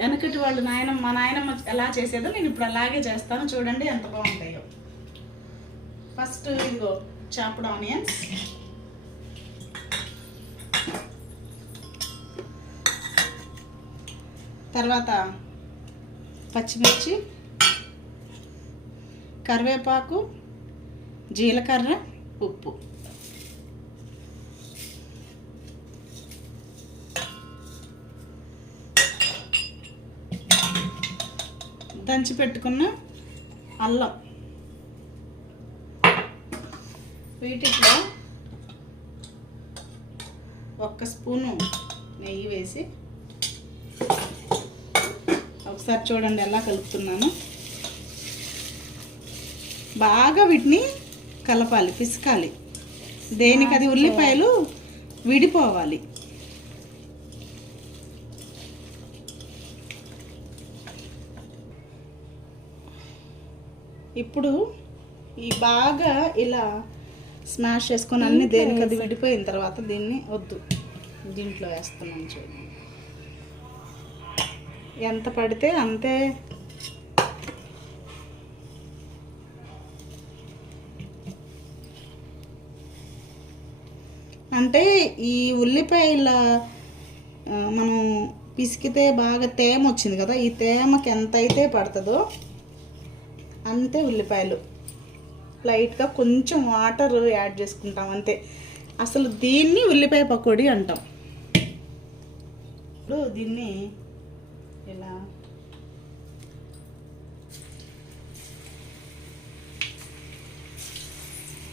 వెనకటి వాళ్ళు మా నాయనమ్మ ఎలా చేసేదో నేను ఇప్పుడు అలాగే చేస్తాను. చూడండి ఎంత బాగుంటాయో. ఫస్ట్ ఇదిగో చాప్డ్ ఆనియన్స్, తర్వాత పచ్చిమిర్చి, కరివేపాకు, జీలకర్ర, ఉప్పు. దంచి పెట్టుకున్న అల్లం. వీటిలో 1 స్పూను నెయ్యి వేసి ఒకసారి చూడండి ఎలా కలుపుతున్నాను. బాగా వీటిని కలపాలి, పిసకాలి. దేనికి అది ఉల్లిపాయలు విడిపోవాలి. ఇప్పుడు ఈ బాగా ఇలా స్మాష్ చేసుకొని అన్ని దేనికి అది విడిపోయిన తర్వాత దీన్ని దీంట్లో వేస్తున్నాను. చూడండి ఎంత పడితే అంతే. అంటే ఈ ఉల్లిపాయల మనం పిసికితే బాగా తేమ వచ్చింది కదా, ఈ తేమకి ఎంత అయితే పడుతుందో అంతే ఉల్లిపాయలు. లైట్గా కొంచెం వాటర్ యాడ్ చేసుకుంటాం అంతే. అసలు దీన్ని ఉల్లిపాయ పకోడీ అంటాం. ఇప్పుడు దీన్ని ఇలా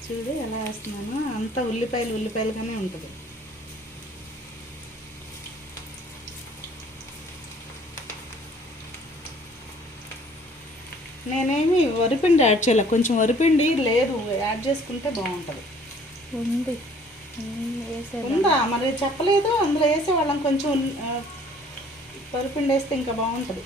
చూడు ఎలా వేస్తున్నాను. అంత ఉల్లిపాయలుగానే ఉంటుంది. నేనేమి వరిపిండి యాడ్ చేయాలి. కొంచెం వరిపిండి లేదు, యాడ్ చేసుకుంటే బాగుంటుంది. ఉందా మరి చెప్పలేదు. అందులో వేసేవాళ్ళం. కొంచెం వరిపిండి వేస్తే ఇంకా బాగుంటుంది.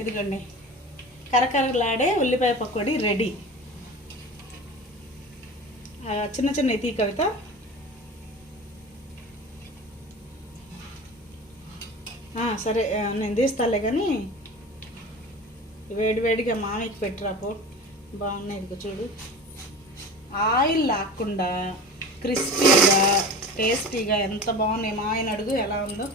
ఇదిగోండి కరకరలాడే ఉల్లిపాయ పకోడీ రెడీ. చిన్న చిన్న తీ కవిత. సరే నేను తీస్తాలే, కానీ వేడివేడిగా మామయ్యకి పెట్టిరాపో. బాగున్నాయి. ఇదిగో చూడు, ఆయిల్ లాక్కుండా క్రిస్పీగా టేస్టీగా ఎంత బాగున్నాయి. మా ఆయన అడుగు ఎలా ఉందో.